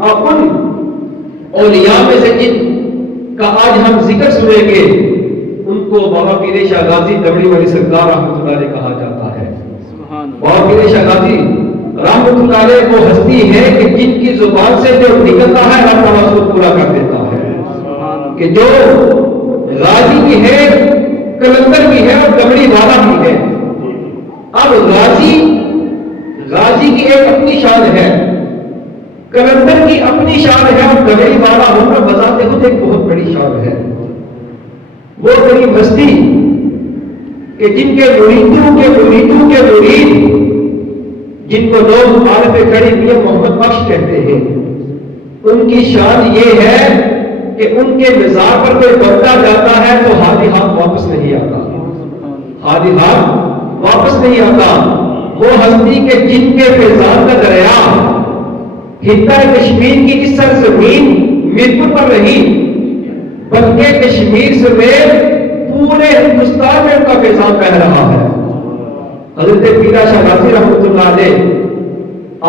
اور ان اولیاء میں سے جن کا آج ہم ذکر سنیں گے ان کو بابا پیر شاہ غازی دمڑی والی سرکار رحمۃ اللہ علیہ کہا جاتا ہے. بابا پیر شاہ غازی رحمۃ اللہ علیہ وہ ہستی ہے کہ جن کی زبان سے جو نکلتا ہے اللہ تعالیٰ اس کو پورا کر دیتا ہے. کہ جو غازی بھی ہے, کلندر بھی ہے اور دمڑی والا بھی ہے. اب غازی کی ایک اپنی شان ہے, کلندر کی اپنی شان ہے, اور دمڑی والا ہونا بذات خود ایک بہت بڑی شان ہے. وہ بڑی مستی کہ جن کے مریدوں کے مرید, جن کو لوگ عارف کھڑی میاں محمد بخش کہتے ہیں, ان کی شان یہ ہے کہ ان کے مزار پر کوئی بندہ جاتا ہے تو خالی ہاتھ واپس نہیں آتا, خالی ہاتھ واپس نہیں آتا. وہ ہستی کے جن کے فیضان کا دریا خطہ کشمیر کی اس سرزمین میرپور پر رہی, بلکہ کشمیر سمیت پورے ہندوستان میں ان کا فیضان بہ رہا ہے. حضرت پیر شاہ غازی رحمۃ اللہ علیہ,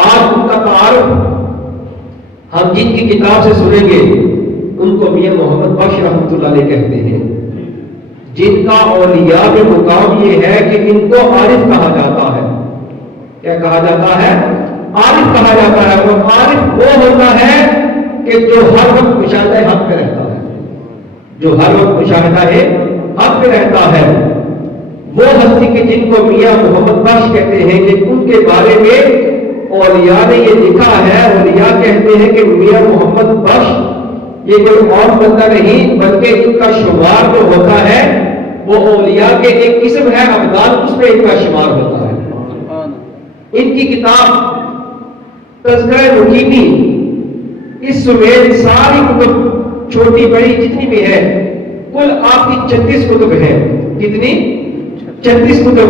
آج ان کا تعارف ہم جن کی کتاب سے سنیں گے ان کو میاں محمد بخش رحمۃ اللہ علیہ کہتے ہیں, جن کا اولیاء میں مقام یہ ہے کہ ان کو عارف کہا جاتا ہے. کیا کہا جاتا ہے؟ عارف کہا جاتا ہے. اور عارف وہ ہوتا ہے کہ جو ہر وقت مشاہدہ حق پہ رہتا ہے, جو ہر وقت مشاہدہ حق پہ رہتا ہے. وہ ہستی کے جن کو میاں محمد بخش کہتے ہیں کہ ان کے بارے میں اولیاء نے یہ لکھا ہے. اولیاء کہتے ہیں کہ میاں محمد بخش یہ کوئی اور بندہ نہیں, بلکہ ان کا شمار جو ہوتا ہے وہ اولیاء کے ایک قسم ہے, ابدال, اس میں ان کا شمار ہوتا ہے. ان کی کتاب تذکرہ مقیمی اس سمیت ساری کتب چھوٹی بڑی جتنی بھی ہے کل آپ کی 36 کتب ہے. کتنی؟ 36 کتب.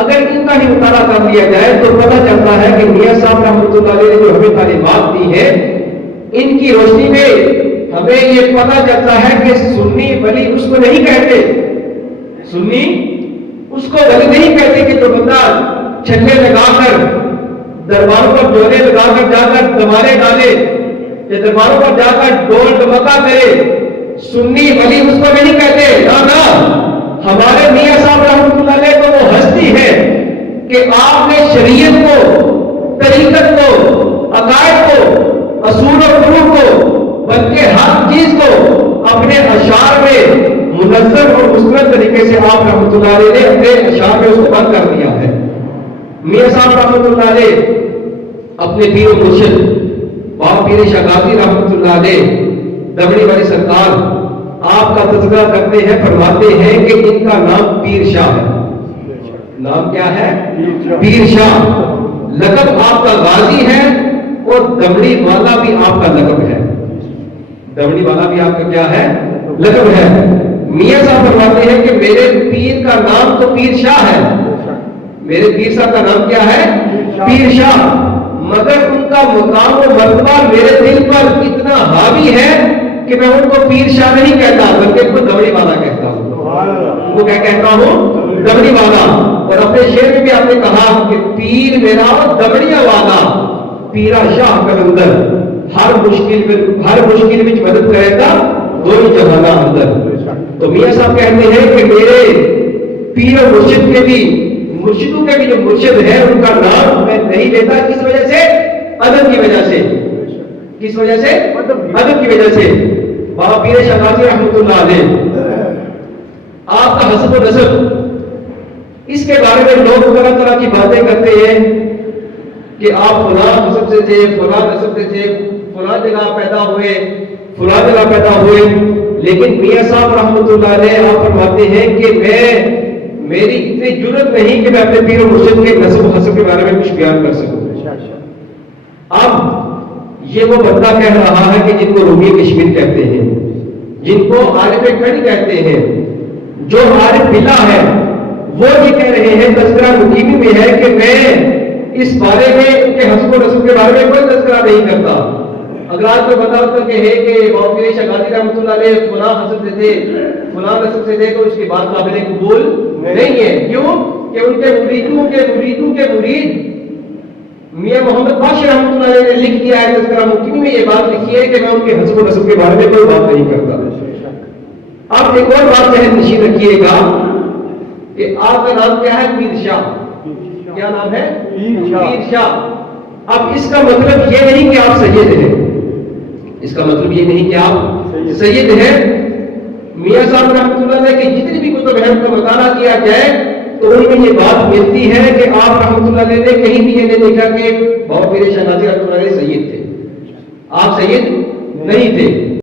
اگر ان کا ہی مطالعہ کر لیا جائے تو پتہ چلتا ہے کہ میاں صاحب رحمۃ اللہ علیہ نے جو ہمیں تعلیمات دی ہے ان کی روشنی میں ہمیں یہ پتہ چلتا ہے کہ سنی ولی اس کو نہیں کہتے, سنی اس کو ولی نہیں کہتے کہ جو بندہ چھلے لگا کر درباروں پر ڈولے لگا کر جا کر دمارے ڈالے یا درباروں پر جا کر ڈول ڈمکا کرے, سنی ولی اس کو نہیں کہتے. نہ ہمارے میاں صاحب رحمۃ اللہ علیہ کو وہ ہستی ہے کہ آپ نے شریعت کو, طریقت کو, عقائد کو, اصول و فروع کو, بلکہ ہر چیز کو اپنے اشعار میں منظم اور مستند طریقے سے آپ رحمۃ اللہ علیہ نے اپنے اشعار میں اس کو بند کر دیا ہے. میاں صاحب رحمۃ اللہ علیہ اپنے پیر و مرشد بابا پیر شاہ غازی رحمۃ اللہ علیہ دمڑی والی سرکار آپ کا تذکرہ کرتے ہیں, فرماتے ہیں کہ ان کا نام پیر شاہ ہے. نام کیا ہے؟ پیر شاہ. لقب آپ کا غازی ہے اور دمڑی والا بھی آپ کا لقب ہے. دمڑی والا بھی آپ کا کیا ہے؟ لقب ہے. میاں صاحب فرماتے ہیں کہ میرے پیر کا نام تو پیر شاہ ہے, میرے پیر صاحب کا نام کیا ہے؟ پیر شاہ, مگر ان کا مقام و مرتبہ میرے دل پر اتنا حاوی ہے کہ میں ان کو پیر شاہ نہیں کہتا بلکہ ان کو دمڑی والا کہتا ہوں. وہ کیا کہتا ہوں؟ دمڑی والا. اور اپنے شعر میں بھی آپ نے کہا کہ پیر میرا دمڑیا والا, پیرا شاہ کلندر, ہر مشکل وچ مدد کرے گا دوئی جہاں اندر. تو میاں صاحب کہتے ہیں کہ میرے پیر و مرشد کے بھی, مرشدوں کے بھی جو مرشد ہے ان کا نام میں نہیں لیتا. کس وجہ سے؟ ادب کی وجہ سے. کس وجہ سے؟ ادب کی وجہ سے. بابا پیر شاہ غازی رحمۃ اللہ علیہ آپ کا حسب و نسب, اس کے بارے میں لوگ طرح طرح کی باتیں کرتے ہیں کہ آپ فلاں حسب سے تھے, فلاں نسب سے تھے, فلاں جگہ پیدا ہوئے, فلاں جگہ پیدا ہوئے. لیکن میاں صاحب رحمۃ اللہ علیہ آپ فرماتے ہیں کہ میری اتنی جرت نہیں کہ میں اپنے پیر و مرشد کے نسب و حسب کے بارے میں کچھ بیان کر سکوں. اب یہ وہ بندہ کہہ رہا ہے کہ جن کو رومی کشمیر کہتے ہیں, جن کو عارف کھڑی کہتے ہیں, جو عارف بلا ہے, وہ یہ کہہ رہے ہیں تذکرہ مقیمی میں ہے کہ میں اس بارے میں کہ حسب و نسب کے بارے میں کوئی تذکرہ نہیں کرتا. اگر آج کوئی بتا کر کہ ہے کہ بابا پیر شاہ غازی رحمۃ اللہ علیہ فلاں حسب سے تھے, فلاں نسب سے تھے, تو اس کی بات قابل قبول نہیں ہے. کیوں کہ ان کے مریدوں کے مرید میاں محمد باشر رحمۃ اللہ علیہ نے لکھ دیا ہے تذکرہ ممکن میں یہ بات لکھی ہے کہ میں ان کے حسب و نسب کے بارے میں کوئی بات نہیں کرتا. آپ ایک اور بات ذہن نشین رکھیے گا کہ آپ کا نام کیا ہے؟ پیر شاہ. کیا نام ہے؟ پیر شاہ. اب اس کا مطلب یہ نہیں کہ آپ سید ہیں، اس کا مطلب یہ نہیں کہ آپ سید ہیں. میاں صاحب رحمۃ اللہ علیہ کی جتنی بھی کتب ہیں ان کا مطالعہ کیا جائے تو ان میں یہ بات ملتی ہے کہ آپ رحمۃ اللہ علیہ نے کہیں بھی یہ نہیں دیکھا کہ بابا پیر شاہ ناصر رحمۃ اللہ علیہ سید تھے. آپ سید نہیں تھے.